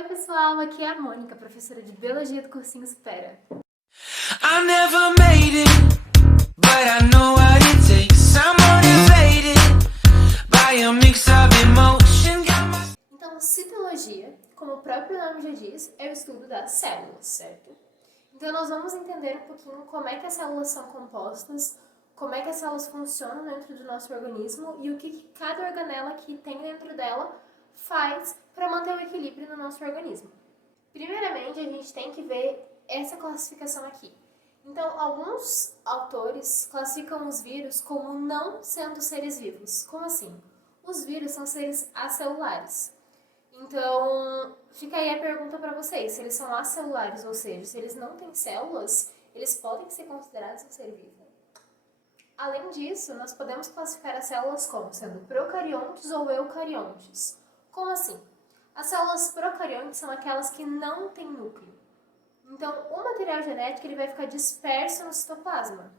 Oi pessoal, aqui é a Mônica, professora de Biologia do Cursinho Supera. I never made it, but I know what it takes. I'm motivated by a mix of emotion. Então, citologia, como o próprio nome já diz, é o estudo das células, certo? Então, nós vamos entender um pouquinho como é que as células são compostas, como é que as células funcionam dentro do nosso organismo e o que cada organela que tem dentro dela faz para manter o equilíbrio no nosso organismo. Primeiramente, a gente tem que ver essa classificação aqui. Então, alguns autores classificam os vírus como não sendo seres vivos. Como assim? Os vírus são seres acelulares. Então, fica aí a pergunta para vocês, se eles são acelulares, ou seja, se eles não têm células, eles podem ser considerados um ser vivo. Além disso, nós podemos classificar as células como sendo procariontes ou eucariontes. Como assim? As células procariontes são aquelas que não têm núcleo. Então, o material genético ele vai ficar disperso no citoplasma.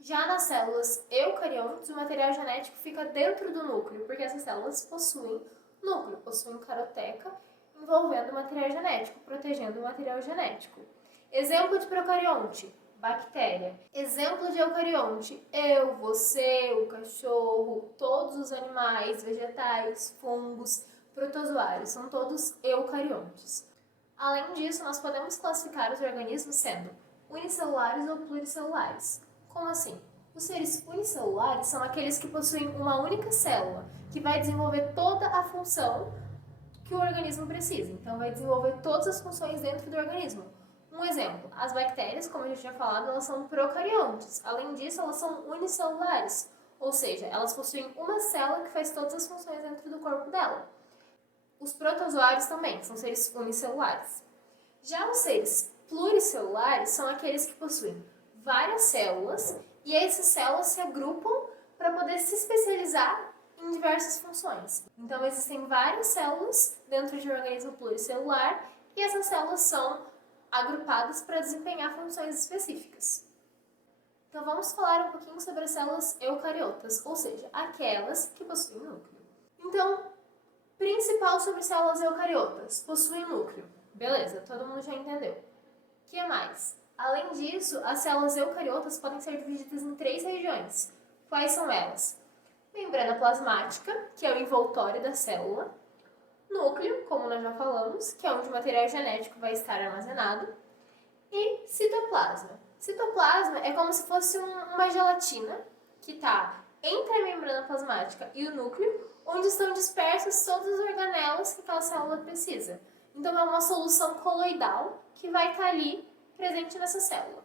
Já nas células eucariontes, o material genético fica dentro do núcleo, porque essas células possuem núcleo, possuem caroteca, envolvendo o material genético, protegendo o material genético. Exemplo de procarionte, bactéria. Exemplo de eucarionte, eu, você, o cachorro, todos os animais, vegetais, fungos, protozoários, são todos eucariontes. Além disso, nós podemos classificar os organismos sendo unicelulares ou pluricelulares. Como assim? Os seres unicelulares são aqueles que possuem uma única célula, que vai desenvolver toda a função que o organismo precisa. Então, vai desenvolver todas as funções dentro do organismo. Um exemplo, as bactérias, como a gente já falado, elas são procariontes. Além disso, elas são unicelulares, ou seja, elas possuem uma célula que faz todas as funções dentro do corpo dela. Os protozoários também são seres unicelulares. Já os seres pluricelulares são aqueles que possuem várias células e essas células se agrupam para poder se especializar em diversas funções. Então, existem várias células dentro de um organismo pluricelular e essas células são agrupadas para desempenhar funções específicas. Então, vamos falar um pouquinho sobre as células eucariotas, ou seja, aquelas que possuem núcleo. Então, principal sobre células eucariotas, possuem núcleo. Beleza, todo mundo já entendeu. O que mais? Além disso, as células eucariotas podem ser divididas em 3 regiões. Quais são elas? Membrana plasmática, que é o envoltório da célula. Núcleo, como nós já falamos, que é onde o material genético vai estar armazenado. E citoplasma. Citoplasma é como se fosse uma gelatina que está entre a membrana plasmática e o núcleo, onde estão dispersas todas as organelas que aquela célula precisa. Então, é uma solução coloidal que vai estar ali presente nessa célula.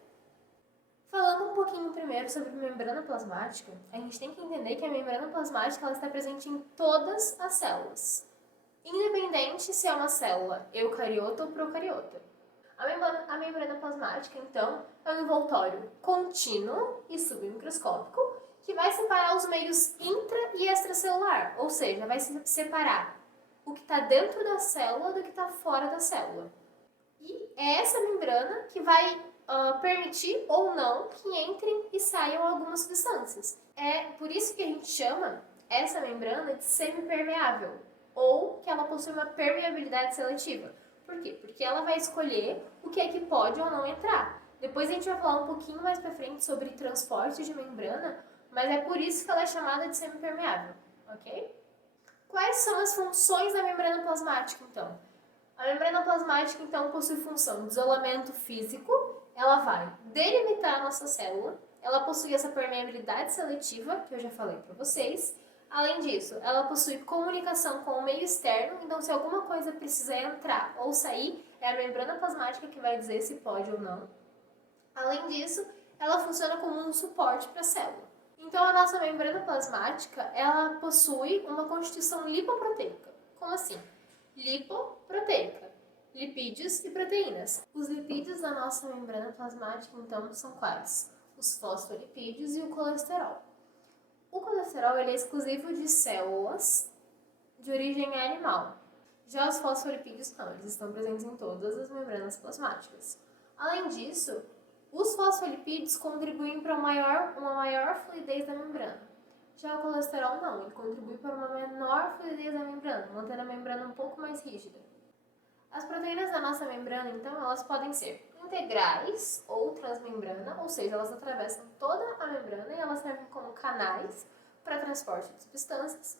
Falando um pouquinho primeiro sobre a membrana plasmática, a gente tem que entender que a membrana plasmática ela está presente em todas as células, independente se é uma célula eucariota ou procariota. A membrana plasmática, então, é um envoltório contínuo e submicroscópico que vai separar os meios intra- e extracelular, ou seja, vai separar o que está dentro da célula do que está fora da célula. E é essa membrana que vai permitir ou não que entrem e saiam algumas substâncias. É por isso que a gente chama essa membrana de semipermeável, ou que ela possui uma permeabilidade seletiva. Por quê? Porque ela vai escolher o que é que pode ou não entrar. Depois a gente vai falar um pouquinho mais pra frente sobre transporte de membrana, mas é por isso que ela é chamada de semipermeável, ok? Quais são as funções da membrana plasmática, então? A membrana plasmática, então, possui função de isolamento físico, ela vai delimitar a nossa célula, ela possui essa permeabilidade seletiva, que eu já falei para vocês. Além disso, ela possui comunicação com o meio externo, então se alguma coisa precisa entrar ou sair, é a membrana plasmática que vai dizer se pode ou não. Além disso, ela funciona como um suporte para a célula. Então, a nossa membrana plasmática, ela possui uma constituição lipoproteica. Como assim? Lipoproteica, lipídios e proteínas. Os lipídios da nossa membrana plasmática, então, são quais? Os fosfolipídios e o colesterol. O colesterol ele é exclusivo de células de origem animal. Já os fosfolipídios não, eles estão presentes em todas as membranas plasmáticas. Além disso, os fosfolipídios contribuem para uma maior fluidez da membrana. Já o colesterol não, ele contribui para uma menor fluidez da membrana, mantendo a membrana um pouco mais rígida. As proteínas da nossa membrana, então, elas podem ser integrais ou transmembrana, ou seja, elas atravessam toda a membrana e elas servem como canais para transporte de substâncias,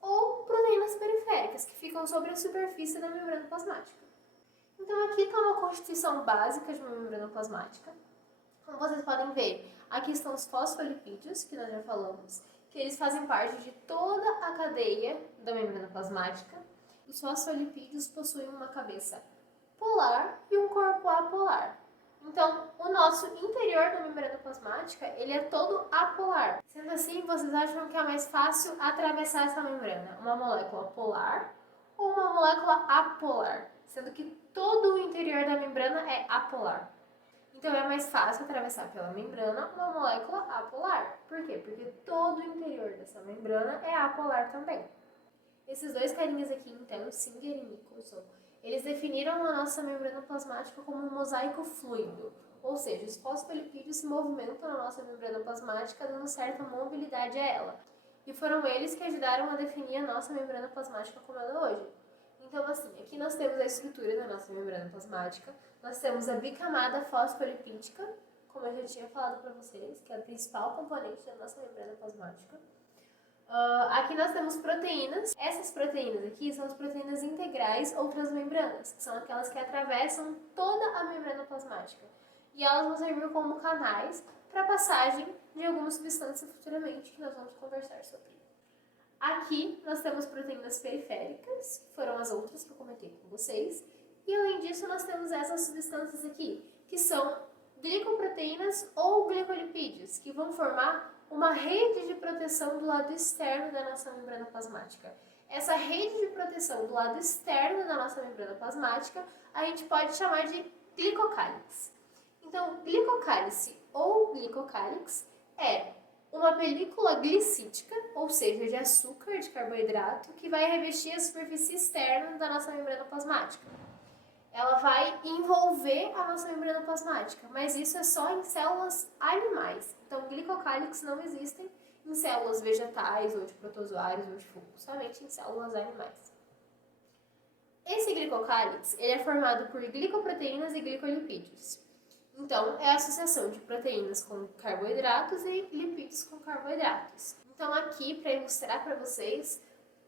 ou proteínas periféricas, que ficam sobre a superfície da membrana plasmática. Então aqui está uma constituição básica de uma membrana plasmática. Como vocês podem ver, aqui estão os fosfolipídios, que nós já falamos, que eles fazem parte de toda a cadeia da membrana plasmática. Os fosfolipídios possuem uma cabeça polar e um corpo apolar. Então, o nosso interior da membrana plasmática, ele é todo apolar. Sendo assim, vocês acham que é mais fácil atravessar essa membrana? Uma molécula polar ou uma molécula apolar? Sendo que todo o interior da membrana é apolar. Então, é mais fácil atravessar pela membrana uma molécula apolar. Por quê? Porque todo o interior dessa membrana é apolar também. Esses dois carinhas aqui, então, Singer e Michelson, eles definiram a nossa membrana plasmática como um mosaico fluido, ou seja, os fosfolipídios se movimentam na nossa membrana plasmática, dando certa mobilidade a ela. E foram eles que ajudaram a definir a nossa membrana plasmática como ela é hoje. Então, assim, aqui nós temos a estrutura da nossa membrana plasmática, nós temos a bicamada fosfolipídica, como eu já tinha falado para vocês, que é a principal componente da nossa membrana plasmática. Aqui nós temos proteínas. Essas proteínas aqui são as proteínas integrais ou transmembranas, que são aquelas que atravessam toda a membrana plasmática. E elas vão servir como canais para a passagem de alguma substância futuramente, que nós vamos conversar sobre. Aqui nós temos proteínas periféricas, que foram as outras que eu comentei com vocês. E além disso, nós temos essas substâncias aqui, que são glicoproteínas ou glicolipídios, que vão formar uma rede de proteção do lado externo da nossa membrana plasmática. Essa rede de proteção do lado externo da nossa membrana plasmática a gente pode chamar de glicocálix. Então, glicocálice ou glicocálix é uma película glicídica, ou seja, de açúcar, de carboidrato, que vai revestir a superfície externa da nossa membrana plasmática. Ela vai envolver a nossa membrana plasmática, mas isso é só em células animais. Então, glicocálix não existem em células vegetais, ou de protozoários, ou de fungos, somente em células animais. Esse glicocálix ele é formado por glicoproteínas e glicolipídios. Então, é a associação de proteínas com carboidratos e lipídios com carboidratos. Então, aqui, para ilustrar para vocês,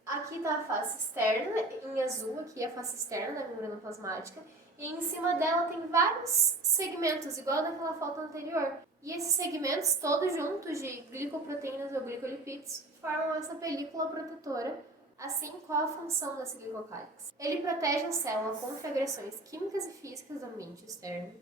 aqui está a face externa, em azul, aqui é a face externa da membrana plasmática, e em cima dela tem vários segmentos, igual daquela foto anterior. E esses segmentos, todos juntos de glicoproteínas ou glicolipídios, formam essa película protetora. Assim, qual a função desse glicocálix? Ele protege a célula contra agressões químicas e físicas do ambiente externo.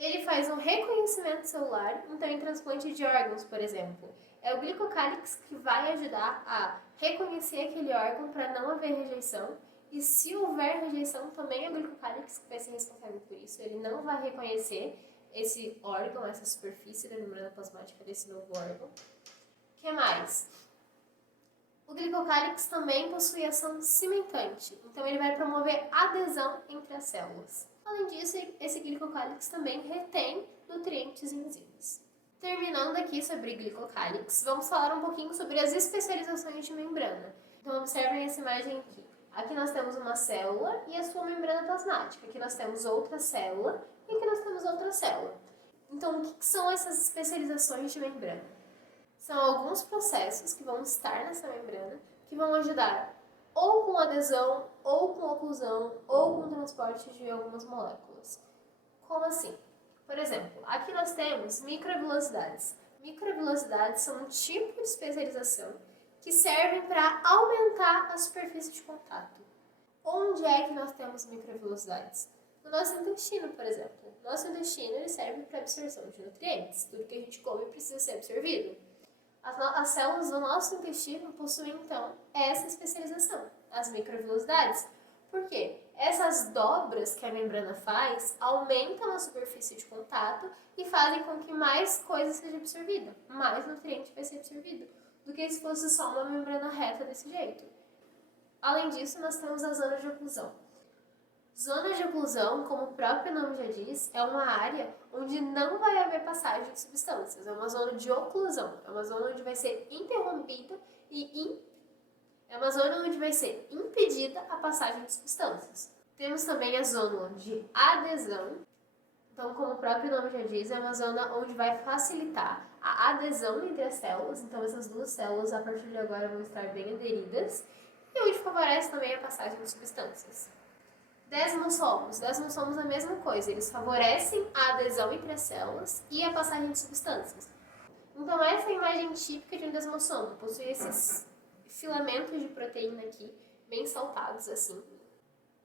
Ele faz um reconhecimento celular, então em transplante de órgãos, por exemplo, é o glicocálix que vai ajudar a reconhecer aquele órgão para não haver rejeição, e se houver rejeição, também é o glicocálix que vai ser responsável por isso. Ele não vai reconhecer esse órgão, essa superfície da membrana plasmática desse novo órgão. O que mais? O glicocálix também possui ação cimentante, então ele vai promover adesão entre as células. Além disso, esse glicocálix também retém nutrientes e enzimas. Terminando aqui sobre glicocálix, vamos falar um pouquinho sobre as especializações de membrana. Então, observem essa imagem aqui. Aqui nós temos uma célula e a sua membrana plasmática. Aqui nós temos outra célula e aqui nós temos outra célula. Então, o que são essas especializações de membrana? São alguns processos que vão estar nessa membrana que vão ajudar ou com adesão, ou com oclusão, ou com transporte de algumas moléculas. Como assim? Por exemplo, aqui nós temos microvilosidades. Microvilosidades são um tipo de especialização que servem para aumentar a superfície de contato. Onde é que nós temos microvilosidades? No nosso intestino, por exemplo. Nosso intestino ele serve para absorção de nutrientes. Tudo que a gente come precisa ser absorvido. As células do nosso intestino possuem, então, essa especialização, as microvilosidades. Por quê? Essas dobras que a membrana faz aumentam a superfície de contato e fazem com que mais coisa seja absorvida, mais nutriente vai ser absorvido, do que se fosse só uma membrana reta desse jeito. Além disso, nós temos a zona de oclusão. Zona de oclusão, como o próprio nome já diz, é uma área onde não vai haver passagem de substâncias. É uma zona de oclusão. É uma zona onde vai ser interrompida é uma zona onde vai ser impedida a passagem de substâncias. Temos também a zona de adesão. Então, como o próprio nome já diz, é uma zona onde vai facilitar a adesão entre as células. Então, essas duas células, a partir de agora, vão estar bem aderidas. E onde favorece também a passagem de substâncias. Desmossomos. Desmossomos é a mesma coisa. Eles favorecem a adesão entre as células e a passagem de substâncias. Então, essa é a imagem típica de um desmossomo. Possui esses filamentos de proteína aqui, bem saltados assim.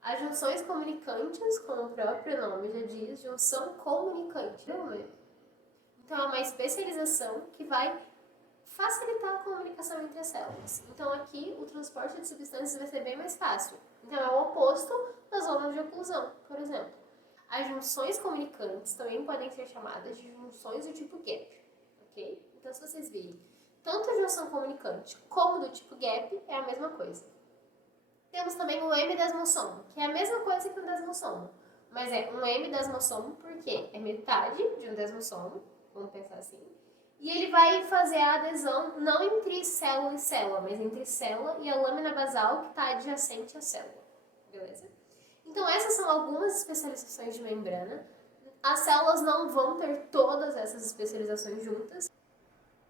As junções comunicantes, como o próprio nome já diz, junção comunicante. Então, é uma especialização que vai facilitar a comunicação entre as células. Então, aqui, o transporte de substâncias vai ser bem mais fácil. Então, é o oposto da zona de oclusão, por exemplo. As junções comunicantes também podem ser chamadas de junções do tipo gap, ok? Então, se vocês virem, tanto a junção comunicante como do tipo gap é a mesma coisa. Temos também o M-desmossomo, que é a mesma coisa que um desmossomo, mas é um M-desmossomo porque é metade de um desmossomo, vamos pensar assim, e ele vai fazer a adesão não entre célula e célula, mas entre célula e a lâmina basal que está adjacente à célula, beleza? Então essas são algumas especializações de membrana. As células não vão ter todas essas especializações juntas,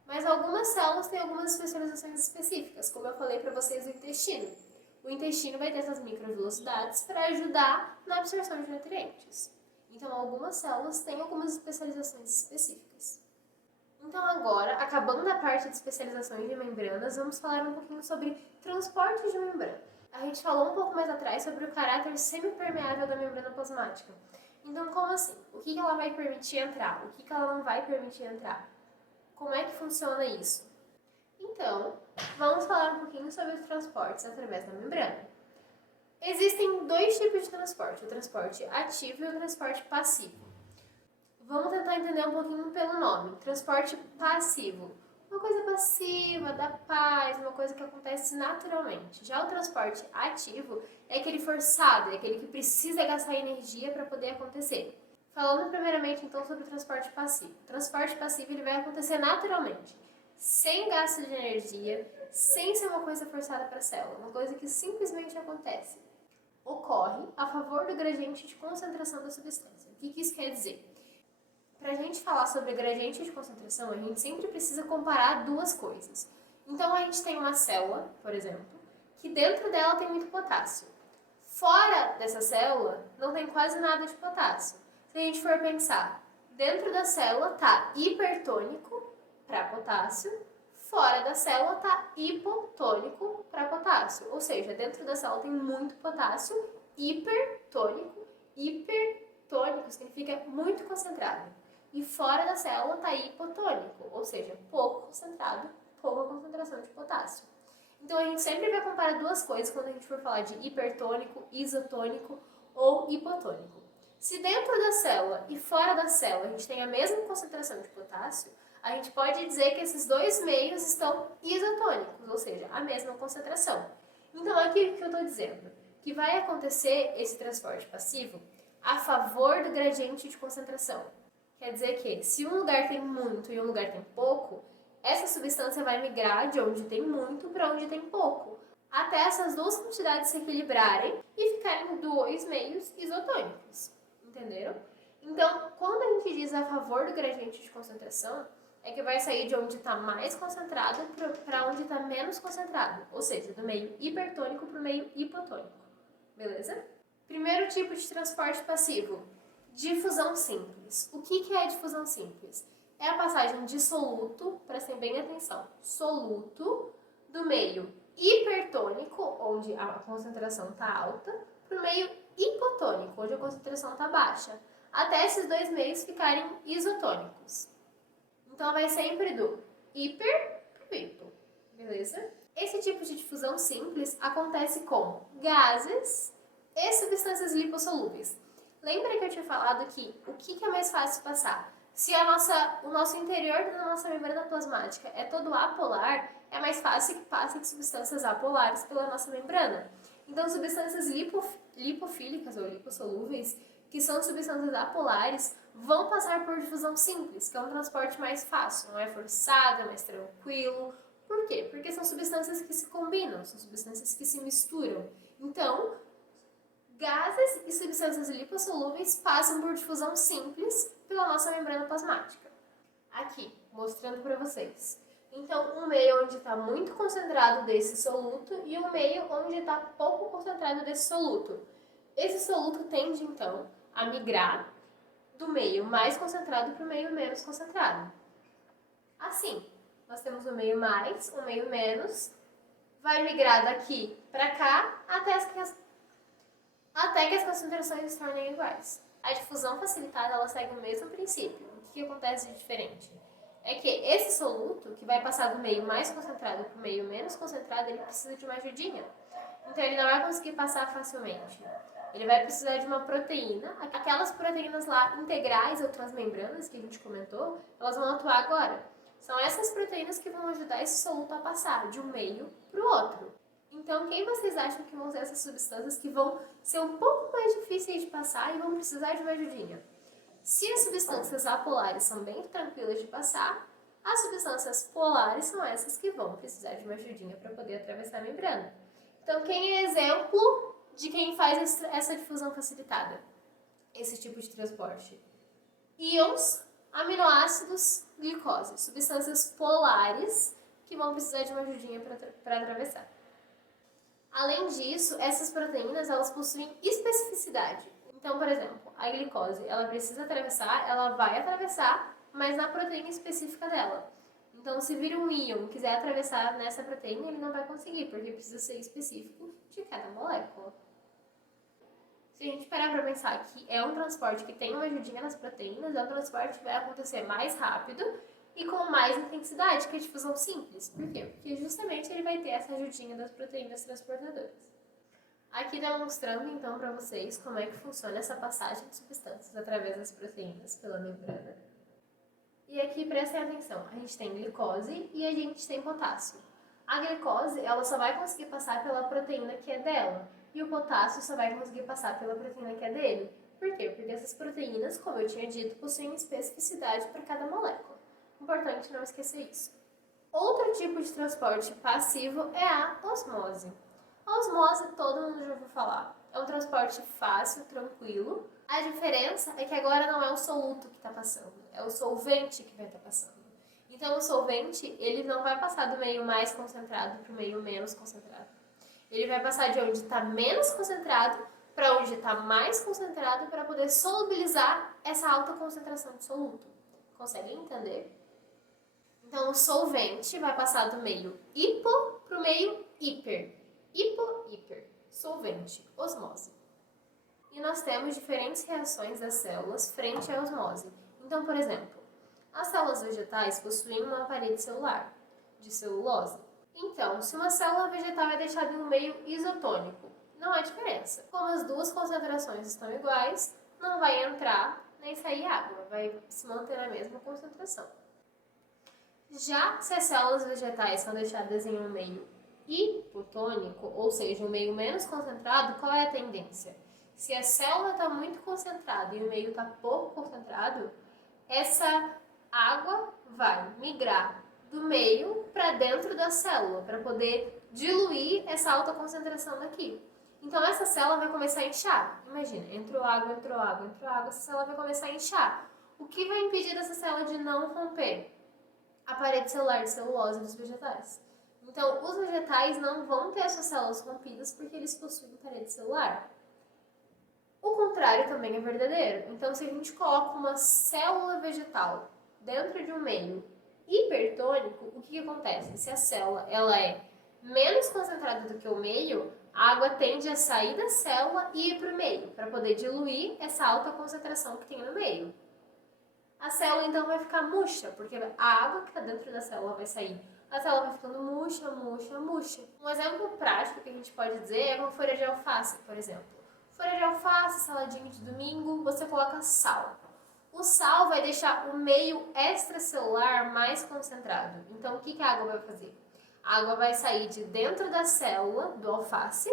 mas algumas células têm algumas especializações específicas, como eu falei para vocês do intestino. O intestino vai ter essas microvelocidades para ajudar na absorção de nutrientes. Então, algumas células têm algumas especializações específicas. Então, agora, acabando a parte de especializações de membranas, vamos falar um pouquinho sobre transporte de membrana. A gente falou um pouco mais atrás sobre o caráter semipermeável da membrana plasmática. Então, como assim? O que ela vai permitir entrar? O que ela não vai permitir entrar? Como é que funciona isso? Então, vamos falar um pouquinho sobre os transportes através da membrana. Existem dois tipos de transporte, o transporte ativo e o transporte passivo. Vamos tentar entender um pouquinho pelo nome. Transporte passivo. Uma coisa passiva, da paz, uma coisa que acontece naturalmente. Já o transporte ativo é aquele forçado, é aquele que precisa gastar energia para poder acontecer. Falando primeiramente então sobre o transporte passivo. O transporte passivo ele vai acontecer naturalmente, sem gasto de energia, sem ser uma coisa forçada para a célula, uma coisa que simplesmente acontece. Ocorre a favor do gradiente de concentração da substância. O que isso quer dizer? Para a gente falar sobre gradiente de concentração, a gente sempre precisa comparar duas coisas. Então, a gente tem uma célula, por exemplo, que dentro dela tem muito potássio. Fora dessa célula, não tem quase nada de potássio. Se a gente for pensar, dentro da célula está hipertônico para potássio, fora da célula está hipotônico para potássio. Ou seja, dentro da célula tem muito potássio, hipertônico significa muito concentrado. E fora da célula está hipotônico, ou seja, pouco concentrado, pouca concentração de potássio. Então a gente sempre vai comparar duas coisas quando a gente for falar de hipertônico, isotônico ou hipotônico. Se dentro da célula e fora da célula a gente tem a mesma concentração de potássio, a gente pode dizer que esses dois meios estão isotônicos, ou seja, a mesma concentração. Então, aqui o que eu estou dizendo? Que vai acontecer esse transporte passivo a favor do gradiente de concentração. Quer dizer que, se um lugar tem muito e um lugar tem pouco, essa substância vai migrar de onde tem muito para onde tem pouco, até essas duas quantidades se equilibrarem e ficarem dois meios isotônicos. Entenderam? Então, quando a gente diz a favor do gradiente de concentração, é que vai sair de onde está mais concentrado para onde está menos concentrado, ou seja, do meio hipertônico para o meio hipotônico. Beleza? Primeiro tipo de transporte passivo, difusão simples. O que é a difusão simples? É a passagem de soluto, prestem bem atenção, soluto do meio hipertônico, onde a concentração está alta, para o meio hipotônico, onde a concentração está baixa, até esses dois meios ficarem isotônicos. Então, vai sempre do hiper para o hipo, beleza? Esse tipo de difusão simples acontece com gases e substâncias lipossolúveis. Lembra que eu tinha falado que o que é mais fácil passar? Se o nosso interior da nossa membrana plasmática é todo apolar, é mais fácil que passem substâncias apolares pela nossa membrana. Então, substâncias lipofílicas ou lipossolúveis, que são substâncias apolares, vão passar por difusão simples, que é um transporte mais fácil, não é forçado, é mais tranquilo. Por quê? Porque são substâncias que se combinam, são substâncias que se misturam. Então, Gases e substâncias lipossolúveis passam por difusão simples pela nossa membrana plasmática. Aqui, mostrando para vocês. Então, um meio onde está muito concentrado desse soluto e um meio onde está pouco concentrado desse soluto. Esse soluto tende, então, a migrar do meio mais concentrado para o meio menos concentrado. Assim, nós temos o meio mais, o meio menos, vai migrar daqui para cá até que as concentrações se tornem iguais. A difusão facilitada ela segue o mesmo princípio. O que acontece de diferente? É que esse soluto, que vai passar do meio mais concentrado para o meio menos concentrado, ele precisa de uma ajudinha. Então ele não vai conseguir passar facilmente. Ele vai precisar de uma proteína. Aquelas proteínas lá integrais ou transmembranas que a gente comentou, elas vão atuar agora. São essas proteínas que vão ajudar esse soluto a passar de um meio para o outro. Então, quem vocês acham que vão ser essas substâncias que vão ser um pouco mais difíceis de passar e vão precisar de uma ajudinha? Se as substâncias apolares são bem tranquilas de passar, as substâncias polares são essas que vão precisar de uma ajudinha para poder atravessar a membrana. Então, quem é exemplo de quem faz essa difusão facilitada? Esse tipo de transporte. Íons, aminoácidos, glicose, substâncias polares que vão precisar de uma ajudinha para atravessar. Além disso, essas proteínas elas possuem especificidade. Então, por exemplo, a glicose, ela precisa atravessar, ela vai atravessar, mas na proteína específica dela. Então, se vir um íon e quiser atravessar nessa proteína, ele não vai conseguir, porque precisa ser específico de cada molécula. Se a gente parar para pensar que é um transporte que tem uma ajudinha nas proteínas, é um transporte que vai acontecer mais rápido e com mais intensidade que a difusão simples. Por quê? Porque justamente ele vai ter essa ajudinha das proteínas transportadoras. Aqui demonstrando então para vocês como é que funciona essa passagem de substâncias através das proteínas pela membrana. E aqui prestem atenção, a gente tem glicose e a gente tem potássio. A glicose ela só vai conseguir passar pela proteína que é dela e o potássio só vai conseguir passar pela proteína que é dele. Por quê? Porque essas proteínas, como eu tinha dito, possuem especificidade para cada molécula. Importante não esquecer isso. Outro tipo de transporte passivo é a osmose. A osmose todo mundo já ouviu falar. É um transporte fácil, tranquilo. A diferença é que agora não é o soluto que está passando, é o solvente que vai estar passando. Então o solvente ele não vai passar do meio mais concentrado para o meio menos concentrado. Ele vai passar de onde está menos concentrado para onde está mais concentrado para poder solubilizar essa alta concentração de soluto. Conseguem entender? Então, o solvente vai passar do meio hipo para o meio hiper. Hipo, hiper. Solvente, osmose. E nós temos diferentes reações das células frente à osmose. Então, por exemplo, as células vegetais possuem uma parede celular, de celulose. Então, se uma célula vegetal é deixada em um meio isotônico, não há diferença. Como as duas concentrações estão iguais, não vai entrar nem sair água, vai se manter na mesma concentração. Já se as células vegetais são deixadas em um meio hipotônico, ou seja, um meio menos concentrado, qual é a tendência? Se a célula está muito concentrada e o meio está pouco concentrado, essa água vai migrar do meio para dentro da célula, para poder diluir essa alta concentração daqui. Então essa célula vai começar a inchar. Imagina, entrou água, essa célula vai começar a inchar. O que vai impedir essa célula de não romper? A parede celular de celulose dos vegetais. Então, os vegetais não vão ter as suas células rompidas porque eles possuem parede celular. O contrário também é verdadeiro. Então, se a gente coloca uma célula vegetal dentro de um meio hipertônico, o que acontece? Se a célula ela é menos concentrada do que o meio, a água tende a sair da célula e ir para o meio, para poder diluir essa alta concentração que tem no meio. A célula então vai ficar murcha, porque a água que está dentro da célula vai sair. A célula vai ficando murcha, murcha, murcha. Um exemplo prático que a gente pode dizer é uma folha de alface, por exemplo. Folha de alface, saladinho de domingo, você coloca sal. O sal vai deixar o meio extracelular mais concentrado. Então, o que a água vai fazer? A água vai sair de dentro da célula do alface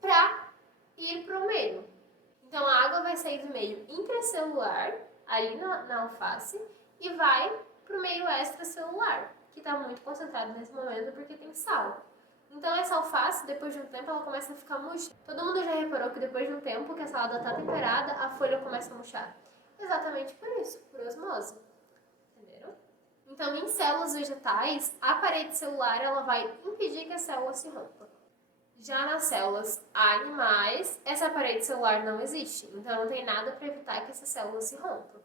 para ir para o meio. Então, a água vai sair do meio intracelular, ali na alface, e vai para o meio extracelular, que está muito concentrado nesse momento porque tem sal. Então essa alface, depois de um tempo, ela começa a ficar murcha. Todo mundo já reparou que depois de um tempo que a salada está temperada, a folha começa a murchar. Exatamente por isso, por osmose. Entenderam? Então, em células vegetais, a parede celular ela vai impedir que a célula se rompa. Já nas células animais, essa parede celular não existe. Então, não tem nada para evitar que essa célula se rompa.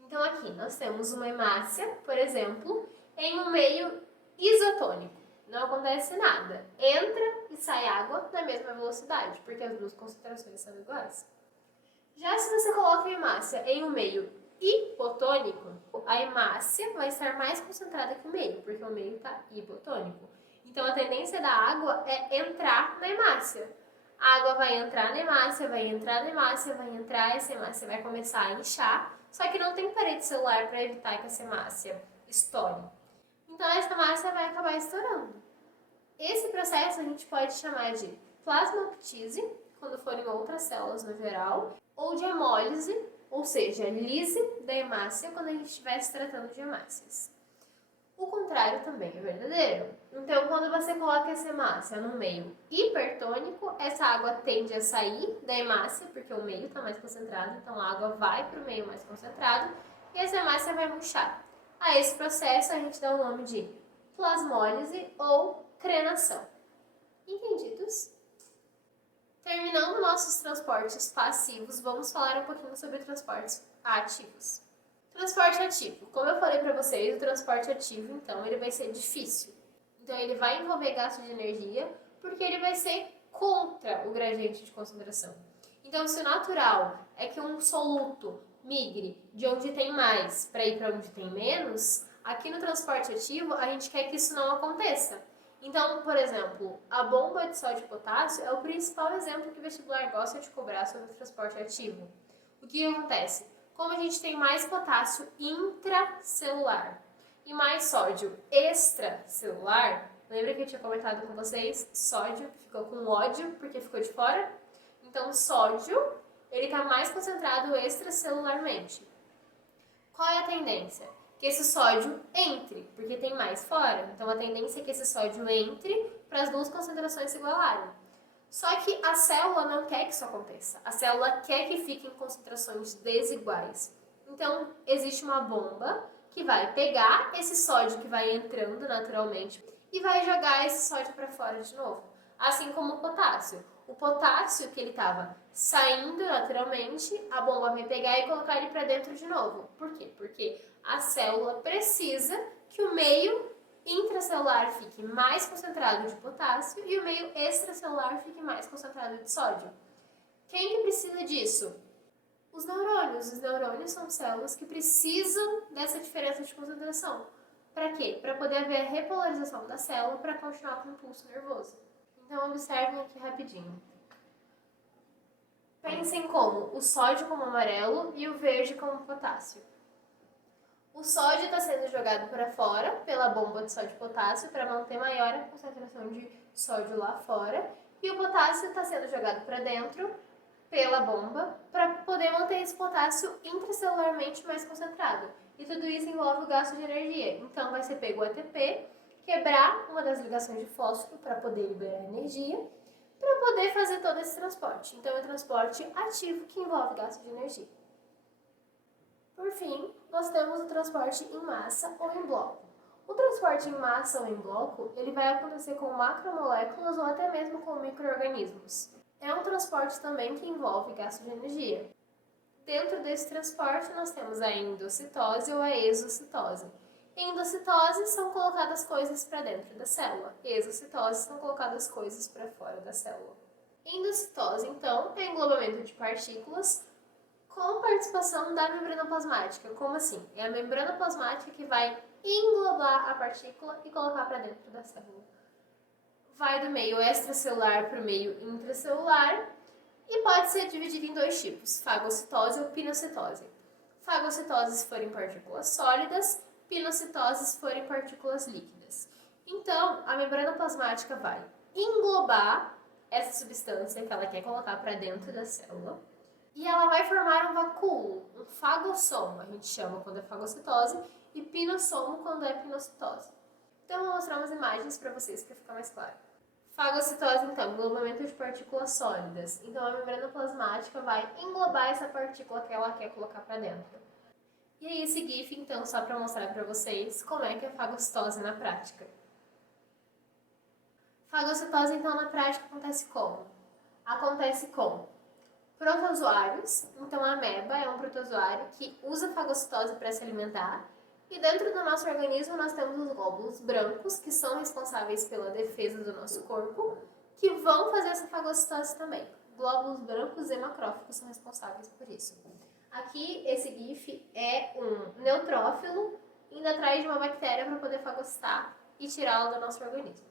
Então, aqui nós temos uma hemácia, por exemplo, em um meio isotônico. Não acontece nada. Entra e sai água na mesma velocidade, porque as duas concentrações são iguais. Já se você coloca a hemácia em um meio hipotônico, a hemácia vai estar mais concentrada que o meio, porque o meio está hipotônico. Então, a tendência da água é entrar na hemácia. A água vai entrar na hemácia, vai entrar na hemácia, vai entrar, essa hemácia vai começar a inchar, só que não tem parede celular para evitar que essa hemácia estoure. Então, essa hemácia vai acabar estourando. Esse processo a gente pode chamar de plasmaptise, quando forem outras células no geral, ou de hemólise, ou seja, lise da hemácia, quando a gente estiver se tratando de hemácias. O contrário também é verdadeiro. Então, quando você coloca essa hemácia no meio hipertônico, essa água tende a sair da hemácia, porque o meio está mais concentrado, então a água vai para o meio mais concentrado e essa hemácia vai murchar. A esse processo a gente dá o nome de plasmólise ou crenação. Entendidos? Terminando nossos transportes passivos, vamos falar um pouquinho sobre transportes ativos. Transporte ativo. Como eu falei para vocês, o transporte ativo, então, ele vai ser difícil. Então, ele vai envolver gasto de energia, porque ele vai ser contra o gradiente de concentração. Então, se o natural é que um soluto migre de onde tem mais para ir para onde tem menos, aqui no transporte ativo, a gente quer que isso não aconteça. Então, por exemplo, a bomba de sódio e potássio é o principal exemplo que o vestibular gosta de cobrar sobre o transporte ativo. O que acontece? Como a gente tem mais potássio intracelular e mais sódio extracelular, lembra que eu tinha comentado com vocês? Sódio ficou com ódio porque ficou de fora? Então, sódio, ele está mais concentrado extracelularmente. Qual é a tendência? Que esse sódio entre, porque tem mais fora. Então, a tendência é que esse sódio entre para as duas concentrações se igualarem. Só que a célula não quer que isso aconteça. A célula quer que fique em concentrações desiguais. Então, existe uma bomba que vai pegar esse sódio que vai entrando naturalmente e vai jogar esse sódio para fora de novo. Assim como o potássio. O potássio que ele estava saindo naturalmente, a bomba vai pegar e colocar ele para dentro de novo. Por quê? Porque a célula precisa que o meio intracelular fique mais concentrado de potássio e o meio extracelular fique mais concentrado de sódio. Quem que precisa disso? Os neurônios. Os neurônios são células que precisam dessa diferença de concentração. Para quê? Para poder haver a repolarização da célula para continuar com o impulso nervoso. Então, observem aqui rapidinho. Pensem como o sódio como amarelo e o verde como potássio. O sódio está sendo jogado para fora pela bomba de sódio e potássio para manter maior a concentração de sódio lá fora. E o potássio está sendo jogado para dentro pela bomba para poder manter esse potássio intracelularmente mais concentrado. E tudo isso envolve o gasto de energia. Então, vai ser pego o ATP, quebrar uma das ligações de fósforo para poder liberar energia, para poder fazer todo esse transporte. Então, é um transporte ativo que envolve gasto de energia. Por fim, nós temos o transporte em massa ou em bloco. O transporte em massa ou em bloco, ele vai acontecer com macromoléculas ou até mesmo com micro-organismos. É um transporte também que envolve gasto de energia. Dentro desse transporte, nós temos a endocitose ou a exocitose. Em endocitose, são colocadas coisas para dentro da célula. Exocitose, são colocadas coisas para fora da célula. Endocitose, então, é englobamento de partículas com participação da membrana plasmática. Como assim? É a membrana plasmática que vai englobar a partícula e colocar para dentro da célula. Vai do meio extracelular para o meio intracelular e pode ser dividido em dois tipos, fagocitose ou pinocitose. Fagocitose se forem partículas sólidas, pinocitose se forem partículas líquidas. Então, a membrana plasmática vai englobar essa substância que ela quer colocar para dentro da célula e ela vai formar um vacúolo, um fagossomo, a gente chama quando é fagocitose, e pinossomo quando é pinocitose. Então, eu vou mostrar umas imagens para vocês para ficar mais claro. Fagocitose, então, englobamento de partículas sólidas. Então, a membrana plasmática vai englobar essa partícula que ela quer colocar para dentro. E aí, esse GIF, então, só para mostrar para vocês como é que é a fagocitose na prática. Fagocitose, então, na prática acontece como? Acontece com protozoários. Então, a ameba é um protozoário que usa a fagocitose para se alimentar. E dentro do nosso organismo nós temos os glóbulos brancos, que são responsáveis pela defesa do nosso corpo, que vão fazer essa fagocitose também. Glóbulos brancos e macrófagos são responsáveis por isso. Aqui, esse GIF é um neutrófilo indo atrás de uma bactéria para poder fagocitar e tirá-la do nosso organismo.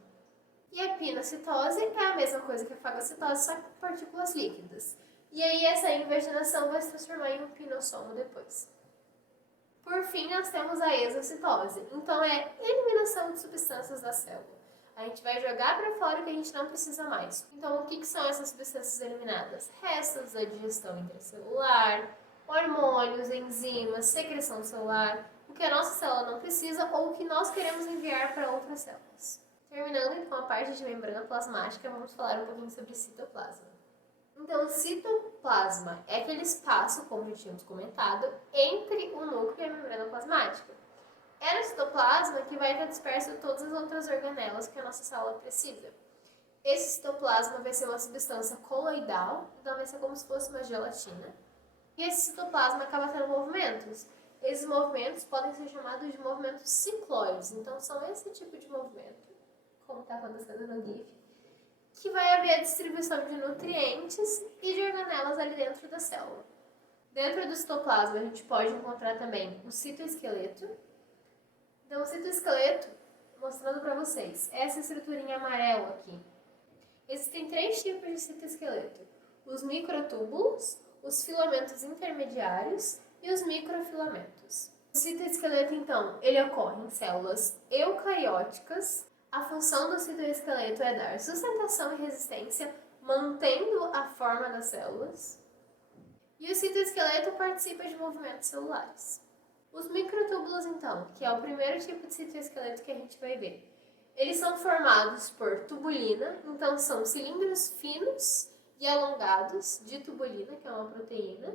E a pinocitose é a mesma coisa que a fagocitose, só que com partículas líquidas. E aí essa invaginação vai se transformar em um pinossomo depois. Por fim, nós temos a exocitose. Então é eliminação de substâncias da célula. A gente vai jogar para fora o que a gente não precisa mais. Então, o que são essas substâncias eliminadas? Restos da digestão intracelular, hormônios, enzimas, secreção celular, o que a nossa célula não precisa ou o que nós queremos enviar para outras células. Terminando então a parte de membrana plasmática, vamos falar um pouquinho sobre citoplasma. Então, o citoplasma é aquele espaço, como já tínhamos comentado, entre o núcleo e a membrana plasmática. É no citoplasma que vai estar disperso todas as outras organelas que a nossa célula precisa. Esse citoplasma vai ser uma substância coloidal, então vai ser como se fosse uma gelatina. E esse citoplasma acaba tendo movimentos. Esses movimentos podem ser chamados de movimentos cicloides. Então, são esse tipo de movimento, como está acontecendo no GIF, que vai haver a distribuição de nutrientes e de organelas ali dentro da célula. Dentro do citoplasma, a gente pode encontrar também o citoesqueleto. Então, o citoesqueleto, mostrando para vocês, essa estruturinha amarela aqui. Existem 3 tipos de citoesqueleto: os microtúbulos, os filamentos intermediários e os microfilamentos. O citoesqueleto, então, ele ocorre em células eucarióticas. A função do citoesqueleto é dar sustentação e resistência, mantendo a forma das células. E o citoesqueleto participa de movimentos celulares. Os microtúbulos, então, que é o primeiro tipo de citoesqueleto que a gente vai ver, eles são formados por tubulina, então são cilindros finos e alongados de tubulina, que é uma proteína,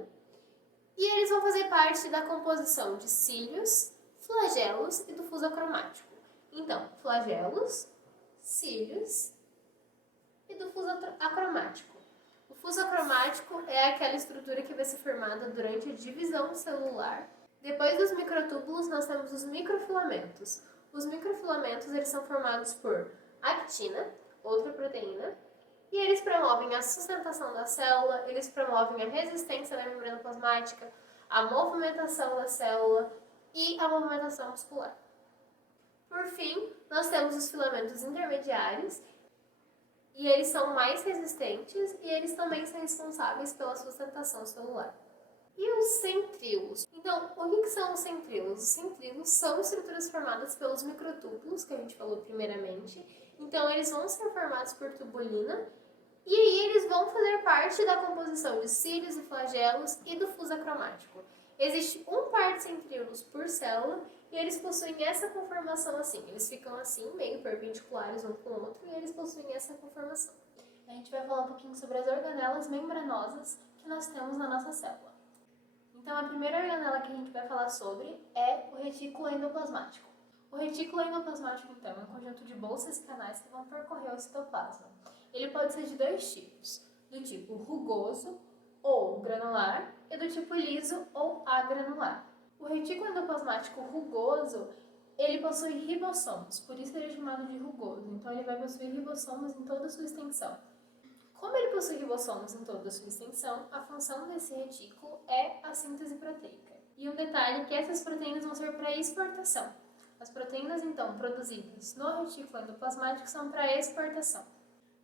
e eles vão fazer parte da composição de cílios, flagelos e do fuso acromático. Então, flagelos, cílios e do fuso acromático. O fuso acromático é aquela estrutura que vai ser formada durante a divisão celular. Depois dos microtúbulos, nós temos os microfilamentos. Os microfilamentos eles são formados por actina, outra proteína, e eles promovem a sustentação da célula, eles promovem a resistência da membrana plasmática, a movimentação da célula e a movimentação muscular. Por fim, nós temos os filamentos intermediários, e eles são mais resistentes e eles também são responsáveis pela sustentação celular. E os centríolos? Então, o que são os centríolos? Os centríolos são estruturas formadas pelos microtúbulos, que a gente falou primeiramente. Então, eles vão ser formados por tubulina, e aí eles vão fazer parte da composição de cílios e flagelos e do fuso acromático. Existe um par de centríolos por célula, e eles possuem essa conformação assim. Eles ficam assim, meio perpendiculares um com o outro, e eles possuem essa conformação. A gente vai falar um pouquinho sobre as organelas membranosas que nós temos na nossa célula. Então, a primeira organela que a gente vai falar sobre é o retículo endoplasmático. O retículo endoplasmático, então, é um conjunto de bolsas e canais que vão percorrer o citoplasma. Ele pode ser de 2 tipos, do tipo rugoso ou granular e do tipo liso ou agranular. O retículo endoplasmático rugoso, ele possui ribossomos, por isso ele é chamado de rugoso. Então, ele vai possuir ribossomos em toda a sua extensão. Como ele possui ribossomos em toda a sua extensão, a função desse retículo é a síntese proteica. E um detalhe é que essas proteínas vão ser para exportação. As proteínas, então, produzidas no retículo endoplasmático são para exportação.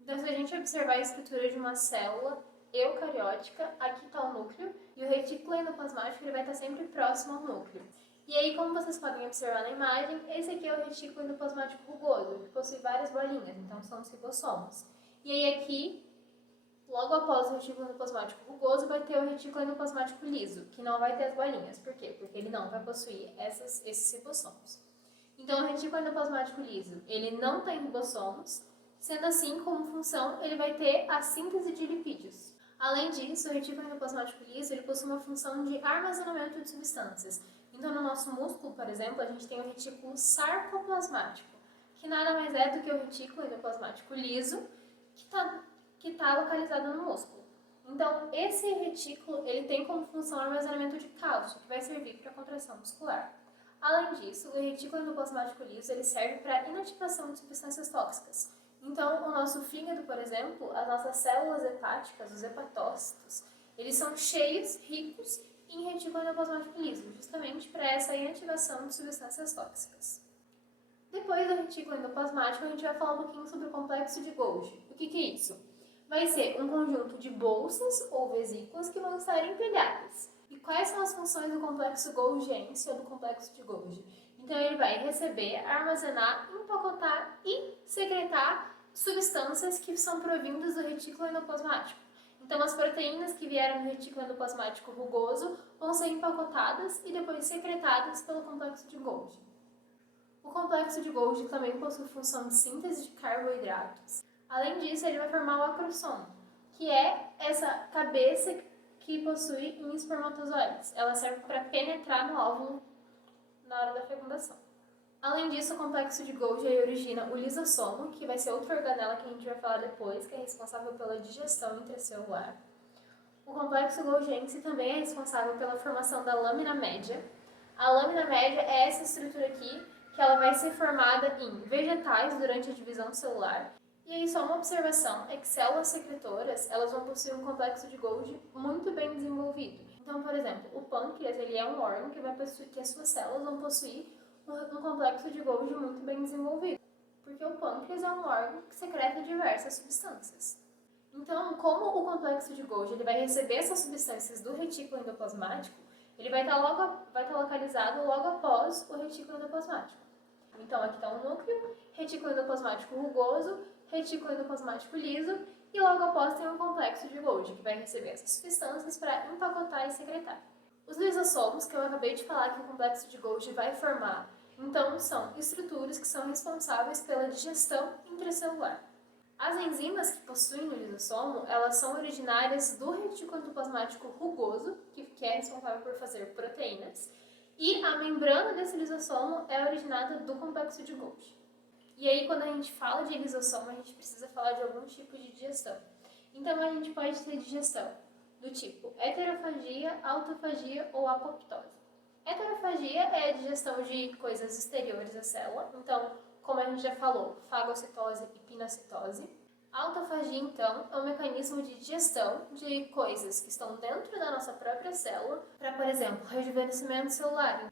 Então, se a gente observar a estrutura de uma célula eucariótica, aqui está o núcleo, e o retículo endoplasmático ele vai estar sempre próximo ao núcleo. E aí, como vocês podem observar na imagem, esse aqui é o retículo endoplasmático rugoso, que possui várias bolinhas, então são os ribossomos. E aí aqui, logo após o retículo endoplasmático rugoso, vai ter o retículo endoplasmático liso, que não vai ter as bolinhas. Por quê? Porque ele não vai possuir esses ribossomos. Então, o retículo endoplasmático liso, ele não tem ribossomos, Sendo assim, como função, ele vai ter a síntese de lipídios. Além disso, o retículo endoplasmático liso ele possui uma função de armazenamento de substâncias. Então, no nosso músculo, por exemplo, a gente tem o retículo sarcoplasmático, que nada mais é do que o retículo endoplasmático liso, que está localizado no músculo. Então, esse retículo ele tem como função o armazenamento de cálcio, que vai servir para a contração muscular. Além disso, o retículo endoplasmático liso ele serve para inativação de substâncias tóxicas. Então, o nosso fígado, por exemplo, as nossas células hepáticas, os hepatócitos, eles são cheios, ricos em retículo endoplasmático liso, justamente para essa inativação de substâncias tóxicas. Depois do retículo endoplasmático, a gente vai falar um pouquinho sobre o complexo de Golgi. O que é isso? Vai ser um conjunto de bolsas ou vesículas que vão estar empilhadas. E quais são as funções do complexo golgiense ou do complexo de Golgi? Então, ele vai receber, armazenar, empacotar e secretar substâncias que são provindas do retículo endoplasmático. Então, as proteínas que vieram do retículo endoplasmático rugoso vão ser empacotadas e depois secretadas pelo complexo de Golgi. O complexo de Golgi também possui função de síntese de carboidratos. Além disso, ele vai formar o acrossomo, que é essa cabeça que possui em espermatozoides. Ela serve para penetrar no óvulo na hora da fecundação. Além disso, o complexo de Golgi origina o lisossomo, que vai ser outra organela que a gente vai falar depois, que é responsável pela digestão intracelular. O complexo golgiense também é responsável pela formação da lâmina média. A lâmina média é essa estrutura aqui, que ela vai ser formada em vegetais durante a divisão celular. E aí, só uma observação é que células secretoras, elas vão possuir um complexo de Golgi muito bem desenvolvido. Então, por exemplo, o pâncreas, ele é um órgão que as suas células vão possuir um complexo de Golgi muito bem desenvolvido, porque o pâncreas é um órgão que secreta diversas substâncias. Então, como o complexo de Golgi ele vai receber essas substâncias do retículo endoplasmático, ele vai estar localizado logo após o retículo endoplasmático. Então, aqui está o núcleo, retículo endoplasmático rugoso, retículo endoplasmático liso, e logo após tem um complexo de Golgi, que vai receber essas substâncias para empacotar e secretar. Os lisossomos, que eu acabei de falar que o complexo de Golgi vai formar, então são estruturas que são responsáveis pela digestão intracelular. As enzimas que possuem o lisossomo, elas são originárias do retículo endoplasmático rugoso, que é responsável por fazer proteínas, e a membrana desse lisossomo é originada do complexo de Golgi. E aí, quando a gente fala de lisossomo, a gente precisa falar de algum tipo de digestão. Então, a gente pode ter digestão do tipo heterofagia, autofagia ou apoptose. Heterofagia é a digestão de coisas exteriores à célula, então, como a gente já falou, fagocitose e pinocitose. Autofagia, então, é um mecanismo de digestão de coisas que estão dentro da nossa própria célula, para, por exemplo, rejuvenescimento celular.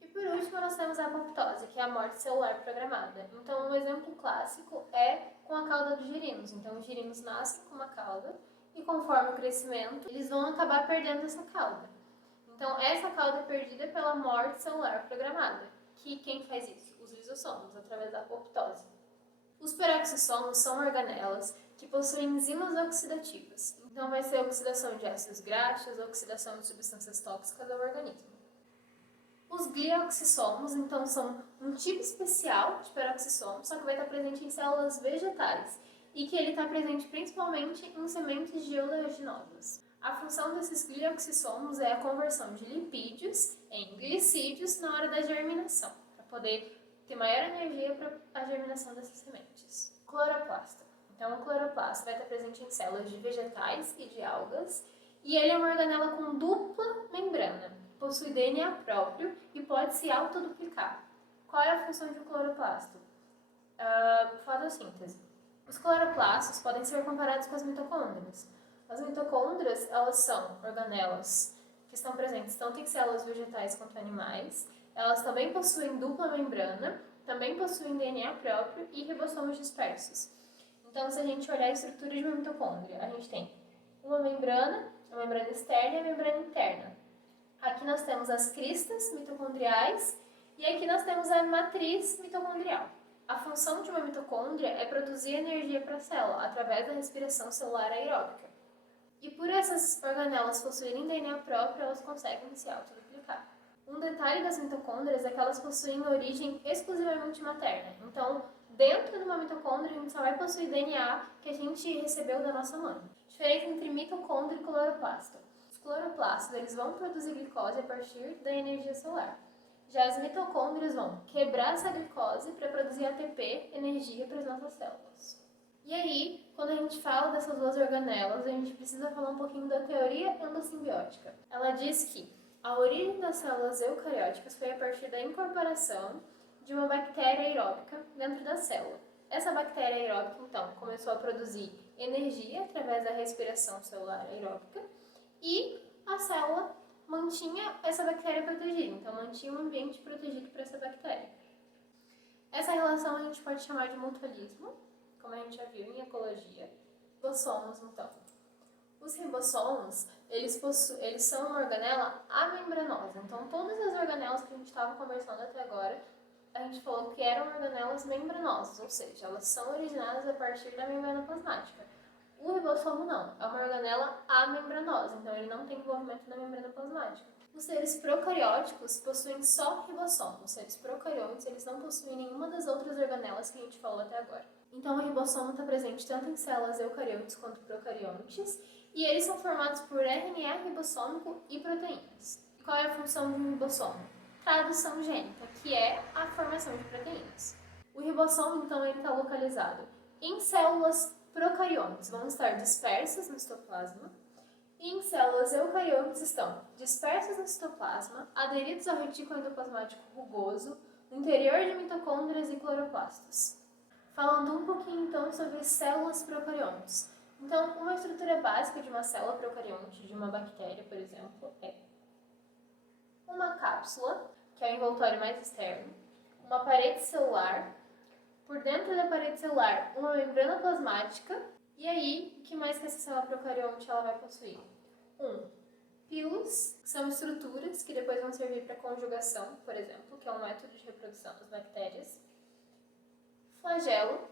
E por último, nós temos a apoptose, que é a morte celular programada. Então, um exemplo clássico é com a cauda dos girinos. Então, os girinos nascem com uma cauda e, conforme o crescimento, eles vão acabar perdendo essa cauda. Então, essa cauda é perdida pela morte celular programada. Que quem faz isso? Os lisossomos, através da apoptose. Os peroxissomos são organelas que possuem enzimas oxidativas. Então, vai ser oxidação de ácidos graxos, oxidação de substâncias tóxicas ao organismo. Os glioxissomos, então, são um tipo especial de peroxissomo, só que vai estar presente em células vegetais e que ele está presente principalmente em sementes de oleaginosas. A função desses glioxissomos é a conversão de lipídios em glicídios na hora da germinação, para poder ter maior energia para a germinação dessas sementes. Cloroplasto. Então, o cloroplasto vai estar presente em células de vegetais e de algas, e ele é uma organela com dupla membrana, possui DNA próprio e pode se autoduplicar. Qual é a função de um cloroplasto? Fotossíntese. Os cloroplastos podem ser comparados com as mitocôndrias. As mitocôndrias, elas são organelas que estão presentes tanto em células vegetais quanto animais. Elas também possuem dupla membrana, também possuem DNA próprio e ribossomos dispersos. Então, se a gente olhar a estrutura de uma mitocôndria, a gente tem uma membrana, a membrana externa e a membrana interna. Aqui nós temos as cristas mitocondriais e aqui nós temos a matriz mitocondrial. A função de uma mitocôndria é produzir energia para a célula através da respiração celular aeróbica. E por essas organelas possuírem DNA próprio, elas conseguem se autoduplicar. Um detalhe das mitocôndrias é que elas possuem origem exclusivamente materna. Então, dentro de uma mitocôndria, a gente só vai possuir DNA que a gente recebeu da nossa mãe. Diferença entre mitocôndria e cloroplasto. Os cloroplastos eles vão produzir glicose a partir da energia solar. Já as mitocôndrias vão quebrar essa glicose para produzir ATP, energia para as nossas células. E aí, quando a gente fala dessas duas organelas, a gente precisa falar um pouquinho da teoria endossimbiótica. Ela diz que a origem das células eucarióticas foi a partir da incorporação de uma bactéria aeróbica dentro da célula. Essa bactéria aeróbica, então, começou a produzir energia através da respiração celular aeróbica e a célula mantinha essa bactéria protegida, então mantinha um ambiente protegido para essa bactéria. Essa relação a gente pode chamar de mutualismo, como a gente já viu em ecologia. Ribossomos, então. Os ribossomos, eles são uma organela amembranosa, então todas as organelas que a gente estava conversando até agora, a gente falou que eram organelas membranosas, ou seja, elas são originadas a partir da membrana plasmática. O ribossomo não, é uma organela amembranosa, então ele não tem envolvimento na membrana plasmática. Os seres procarióticos possuem só ribossomo. Os seres procariontes, eles não possuem nenhuma das outras organelas que a gente falou até agora. Então o ribossomo está presente tanto em células eucariontes quanto procariontes, e eles são formados por RNA ribossômico e proteínas. E qual é a função de um ribossomo? Tradução gênica, que é a formação de proteínas. O ribossomo, então, ele está localizado em células procariontes, vão estar dispersas no citoplasma, e em células eucariontes estão dispersas no citoplasma, aderidos ao retículo endoplasmático rugoso, no interior de mitocôndrias e cloroplastos. Falando um pouquinho, então, sobre células procariontes. Então, uma estrutura básica de uma célula procarionte, de uma bactéria, por exemplo, é uma cápsula, que é o envoltório mais externo, uma parede celular, por dentro da parede celular, uma membrana plasmática, e aí, o que mais que essa célula procarionte ela vai possuir? Pilos, que são estruturas que depois vão servir para conjugação, por exemplo, que é um método de reprodução das bactérias. Flagelo,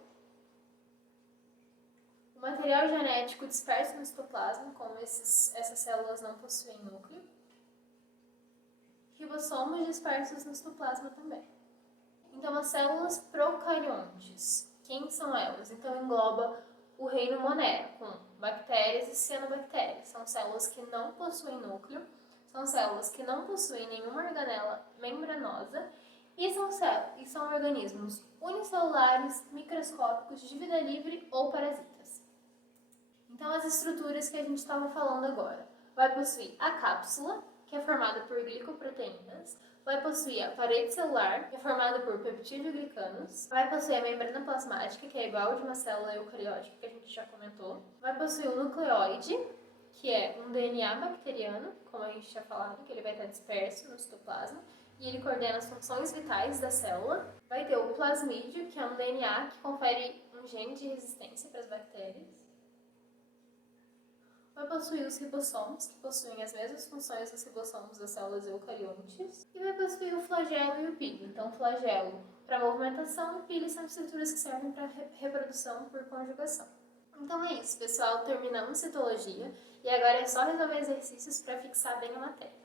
o material genético disperso no citoplasma, como essas células não possuem núcleo. Ribossomos dispersos no citoplasma também. Então, as células procariontes, quem são elas? Então, engloba o reino Monera, com bactérias e cianobactérias. São células que não possuem núcleo, são células que não possuem nenhuma organela membranosa e são organismos unicelulares, microscópicos, de vida livre ou parasitas. Então, as estruturas que a gente estava falando agora. Vai possuir a cápsula, que é formada por glicoproteínas, vai possuir a parede celular, que é formada por peptidoglicanos, vai possuir a membrana plasmática, que é igual de uma célula eucariótica, que a gente já comentou, vai possuir o nucleóide, que é um DNA bacteriano, como a gente já falado, que ele vai estar disperso no citoplasma, e ele coordena as funções vitais da célula. Vai ter o plasmídio, que é um DNA que confere um gene de resistência para as bactérias. Vai possuir os ribossomos, que possuem as mesmas funções dos ribossomos das células eucariontes. E vai possuir o flagelo e o pili. Então, o flagelo para movimentação e o pili são estruturas que servem para reprodução por conjugação. Então é isso, pessoal. Terminamos citologia e agora é só resolver exercícios para fixar bem a matéria.